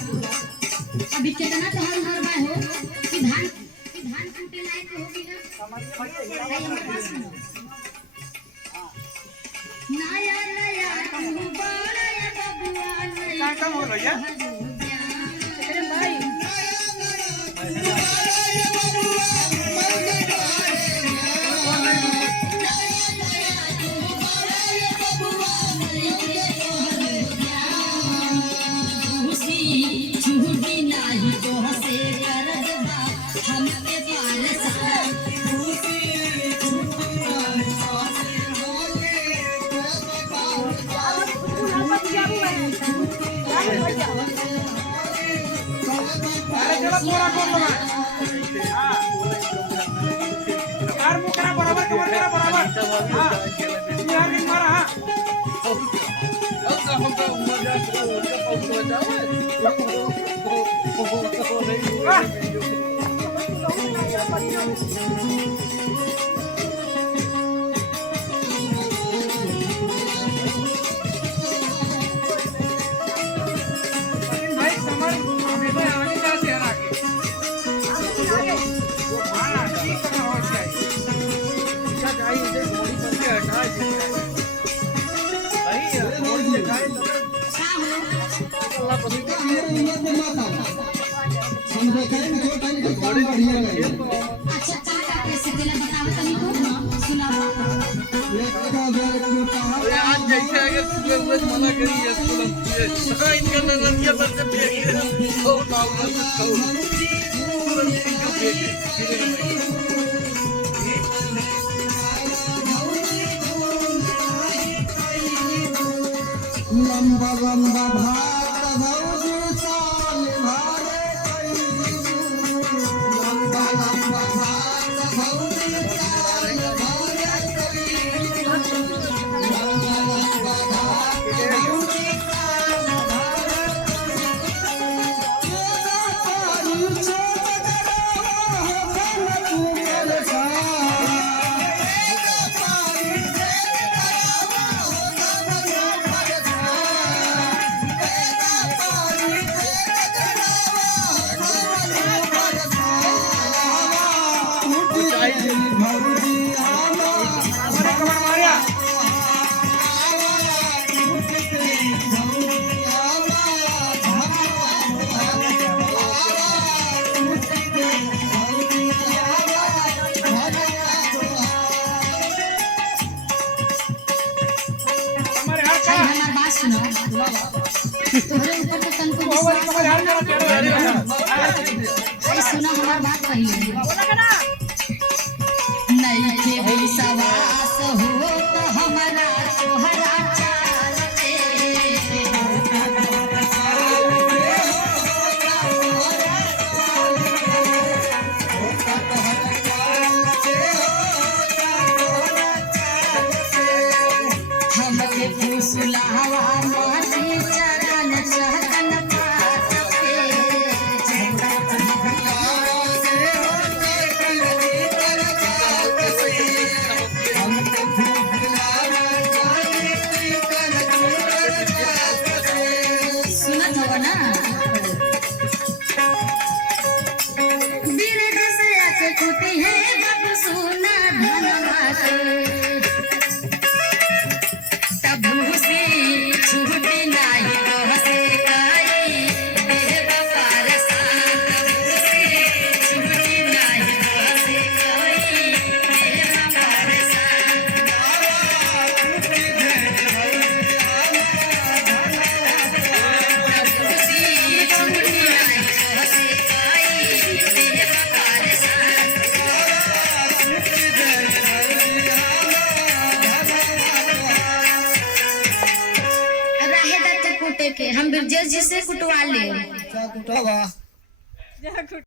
अभी कितना तो हर घर में हो कि धान कूटे लायक होगी ना नया नया तू बड़ा या बबुआ नया काम हो रहा है अरे भाई मना करिए इनका नजरिया पर से लंबा लंबा भात भौजी साल भरे लंबा लंबा भात भौजी साल भरे लंबा लंबा भात भौजी साल भरे तोहरे ऊपर तो तनको सुना हमार बात पहले नहीं के विश्वास हो तो हमारा तोहरा चाल हमके फुसलावा माटी चरण चहकन पात पे तब भूसी छूटी नाही कहसे काई देव पारसान भूसी छूटी नाही कहसे काई देव पारसान भूसी छूटी नाही कहसे काई देव पारसान रहे दत्त कूटे के हम बिरजेश जी से कुटवा लिए क्या कुटावा